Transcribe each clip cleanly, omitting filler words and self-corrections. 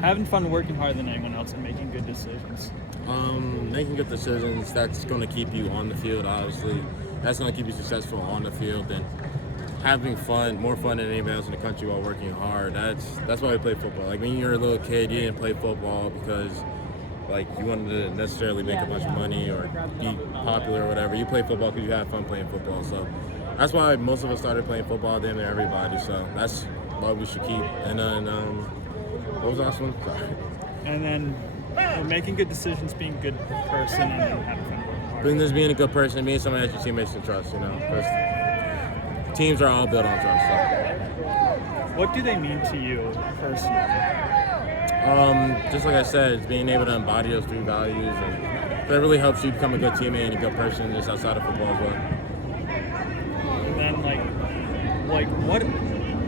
having fun working harder than anyone else, and making good decisions? Making good decisions, that's going to keep you on the field, obviously. That's going to keep you successful on the field. And having fun, more fun than anybody else in the country while working hard, that's why we play football. Like, when you were a little kid, you didn't play football because, like, you wanted to necessarily make a bunch of money or be popular or whatever. You play football because you have fun playing football. So that's why most of us started playing football, damn near everybody. So that's what we should keep. And then, what was the last one? Sorry. And then making good decisions, being a good person, and then having fun working hard. Being a good person, being someone that your teammates can trust, because teams are all built on trust. So. What do they mean to you personally? Just like I said, it's being able to embody those three values, and that really helps you become a good teammate and a good person just outside of football as well. And then, like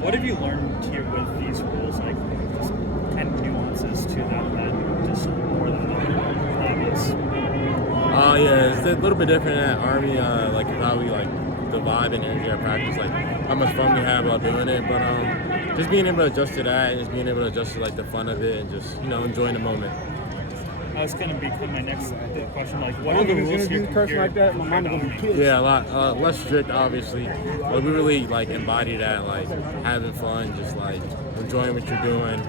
what have you learned here with these rules? Like, just kind of nuances to them that just more than obvious. Yeah, it's a little bit different at Army, like how we the vibe and energy at practice, like how much fun we have while doing it, but just being able to adjust to that, and just being able to adjust to the fun of it, and just enjoying the moment. I was going to become my next question. Like, what are the rules here? Like that, my mom gonna be killed. Yeah, a lot less strict, obviously, but we really embody that, having fun, just enjoying what you're doing,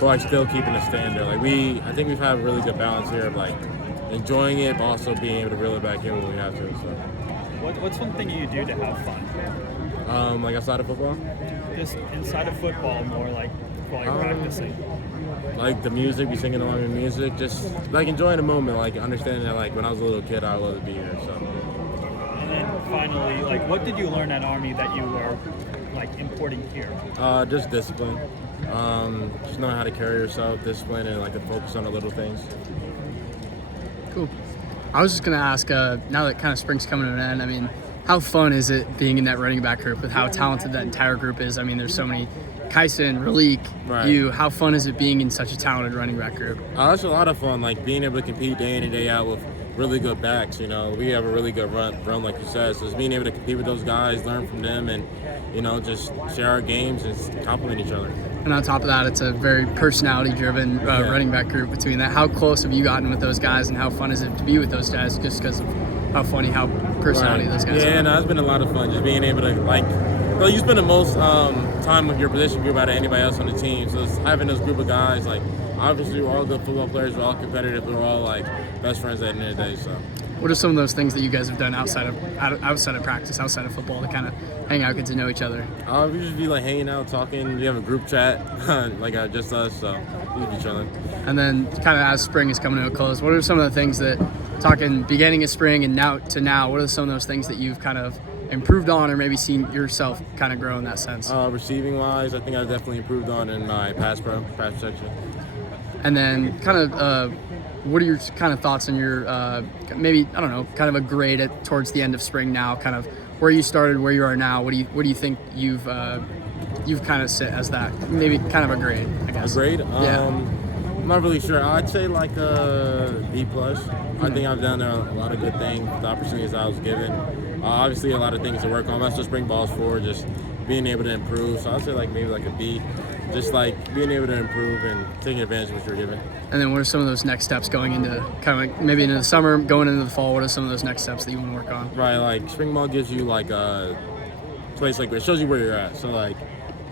but still keeping a standard. I think we've had a really good balance here of enjoying it, but also being able to reel it back in when we have to. So. What's one thing you do to have fun? Outside of football? Just inside of football, more while you're practicing. The music, be singing along with music, just enjoying the moment, understanding that when I was a little kid, I loved to be here. So. And then finally, what did you learn at Army that you were importing here? Just discipline. Just knowing how to carry yourself, discipline, and to focus on the little things. Cool. I was just going to ask, now that kind of spring's coming to an end, I mean, how fun is it being in that running back group with how talented that entire group is? I mean, there's so many, Kyson, Ralik, right. You. How fun is it being in such a talented running back group? It's a lot of fun, being able to compete day in and day out with really good backs. We have a really good run like you said. So it's being able to compete with those guys, learn from them, and, just share our games and compliment each other. And on top of that, it's a very personality-driven running back group between that. How close have you gotten with those guys, and how fun is it to be with those guys just because of how personality those guys are? Yeah, no, it's been a lot of fun just being able to, you spend the most time with your position group out of anybody else on the team. So it's having this group of guys, obviously we're all good football players, we're all competitive, we're all, best friends at the end of the day, so. What are some of those things that you guys have done outside of practice, outside of football, to kind of hang out, get to know each other? We just be hanging out, talking. We have a group chat, just us, so we with each other. And then, kind of as spring is coming to a close, what are some of the things that, talking beginning of spring and now, what are some of those things that you've kind of improved on, or maybe seen yourself kind of grow in that sense? Receiving wise, I think I've definitely improved on in my pass protection. And then, kind of. What are your kind of thoughts on your, maybe, I don't know, kind of a grade towards the end of spring now, kind of where you started, where you are now? What do you think you've kind of sit as that? Maybe kind of a grade, I guess. A grade? Yeah. I'm not really sure. I'd say a B+. I think I've done a lot of good things, the opportunities I was given. Obviously, a lot of things to work on. That's just spring balls forward, just being able to improve. So I'd say maybe a B. Just being able to improve and taking advantage of what you're given. And then what are some of those next steps going into maybe into the summer, going into the fall? What are some of those next steps that you want to work on? Right, spring ball gives you a place it shows you where you're at. So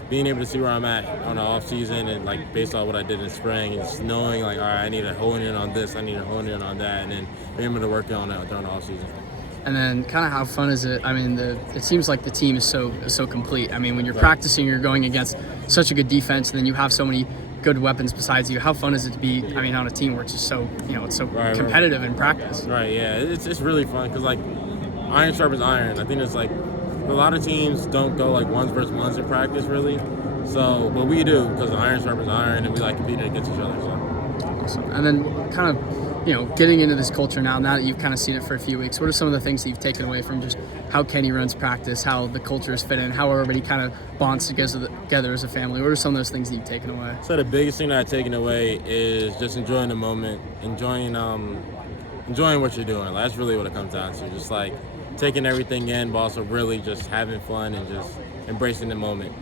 being able to see where I'm at on the off season and based on what I did in spring, and just knowing all right, I need to hone in on this, I need to hone in on that, and then being able to work on that during the off season. And then kind of how fun is it? I mean, it seems like the team is so complete. I mean, when you're practicing, you're going against such a good defense, and then you have so many good weapons besides you. How fun is it to be, on a team where it's just so, it's so competitive in practice? Right, yeah. It's really fun because, iron sharpens iron. I think it's a lot of teams don't go ones versus ones in practice, really. So, but we do because iron sharpens iron, and we competing against each other. So. Awesome. And then kind of, getting into this culture now that you've kind of seen it for a few weeks, what are some of the things that you've taken away from just how Kenny runs practice, how the culture is fit in, how everybody kind of bonds together as a family? What are some of those things that you've taken away? So the biggest thing that I've taken away is just enjoying the moment, enjoying what you're doing. That's really what it comes down to. Just taking everything in, but also really just having fun and just embracing the moment.